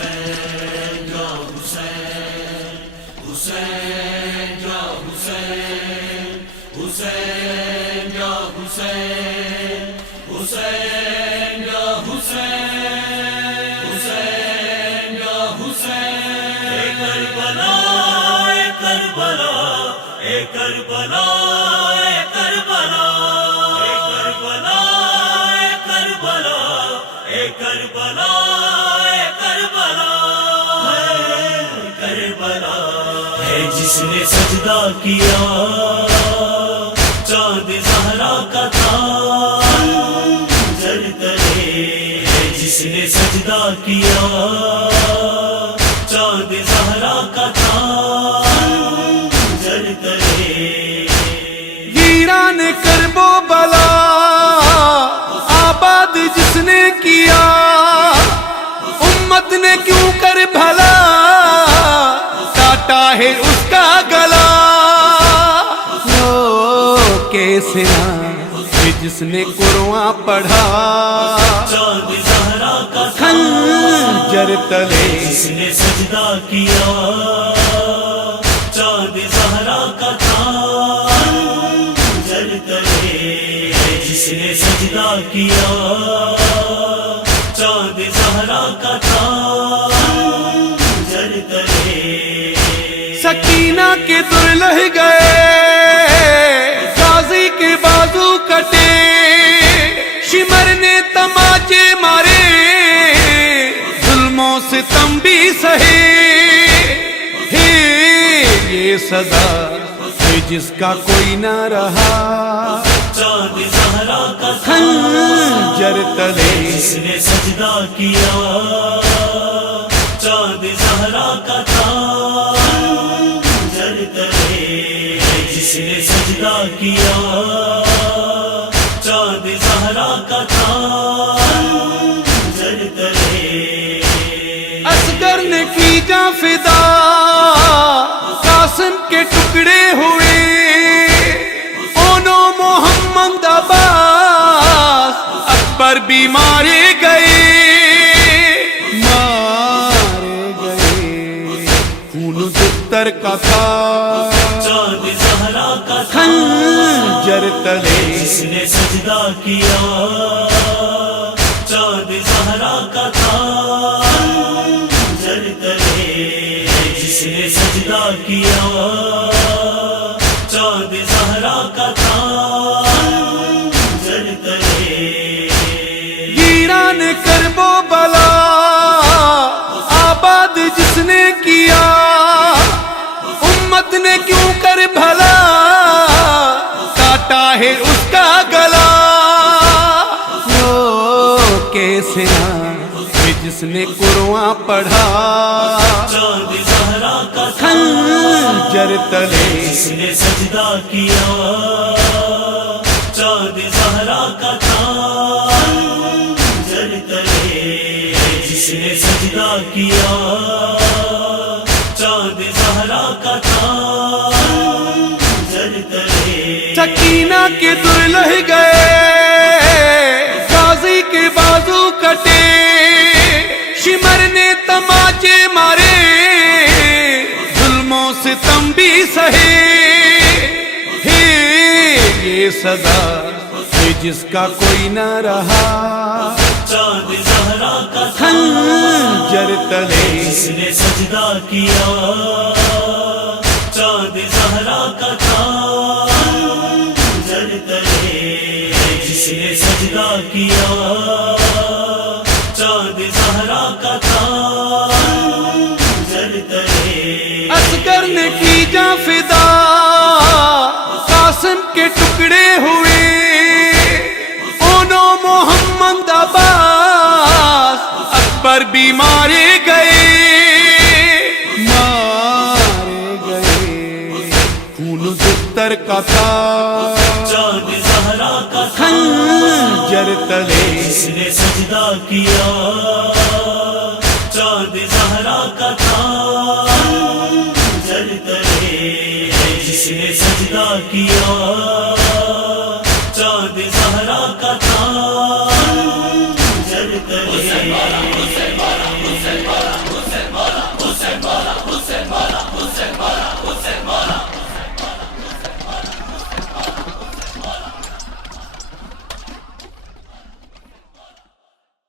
حسین یا حسین، حسین یا حسین، حسین یا حسین، حسین یا حسین، حسین یا حسین۔ اے کربلا اے کربلا اے کربلا اے کربلا اے کربلا اے کربلا اے کربلا اے کربلا کربلا ہے جس نے سجدہ کیا چاند زہرا کا تاج تلے، ہے جس نے سجدہ کیا چاند زہرا کا تاج تلے۔ ویران کرب و بلا آباد جس نے کیا، امت نے کیوں کر بھلا کاٹا ہے اس کا گلا۔ لو کیسے نہ جس نے قرآن پڑھا چاند زہرا کا خنجر تلے، جس نے سجدہ کیا چاند زہرا کا تاج تلے، جس نے سجدہ کیا چاند زہرا کا تاج تلے۔ سکینہ کے در لہ گئے، غازی کے بازو کٹے، شمر نے تماچے مارے، ظلموں سے ستم بھی سہے۔ ہے یہ سزا ہے جس کا کوئی نہ رہا چاند زہرا کا خنجر تلے، جس نے سجدہ کیا چاند زہرا کا تاج تلے، جس نے سجدہ کیا چاند زہرا کا تاج تلے۔ اصغر نے کی جاں فدا، قاسم کے ٹکڑے ہوئے، اونو محمد عباس اکبر بھی مارے گئے، مارے گئے۔ خون ستر کا تھا چاند زہرا کا خنجر تلے، جس نے سجدہ کیا چاند زہرا کا تاج تلے، جس نے سجدہ کیا چاند زہرا کا تاج تلے۔ ویران کرب و بلا آباد جس نے کیا، امت نے کیوں کر بھلا کاٹا ہے اس کا گلا۔ لو کیسے نہ جس نے قرآن پڑھا چاند زہرا کا خنجر تلے، جس نے سجدہ کیا چاند زہرا کا تاج تلے، جس نے سجدہ کیا چاند زہرا کا تاج تلے۔ سکینہ کے در لہ گئے، غازی کے بازو کٹے، شمر نے تماچے مارے، ظلموں سے ستم بھی سہے۔ ہے یہ سزا ہے جس کا کوئی نہ رہا چاند زہرا کا خنجر تلے، جس نے سجدہ کیا چاند زہرا کا تاج تلے، جس نے سجدہ کیا چاند زہرا کا تاج تلے۔ اصغر نے کی جاں فدا، قاسم کے ٹکڑے ہوئے، اونو محمد عباس اکبر بھی مارے گئے، مارے گئے۔ خون ستر کا تھا چاند زہرا کا خنجر تلے، جس نے سجدہ کیا چاند زہرا کا تاج تلے، جس نے سجدہ کیا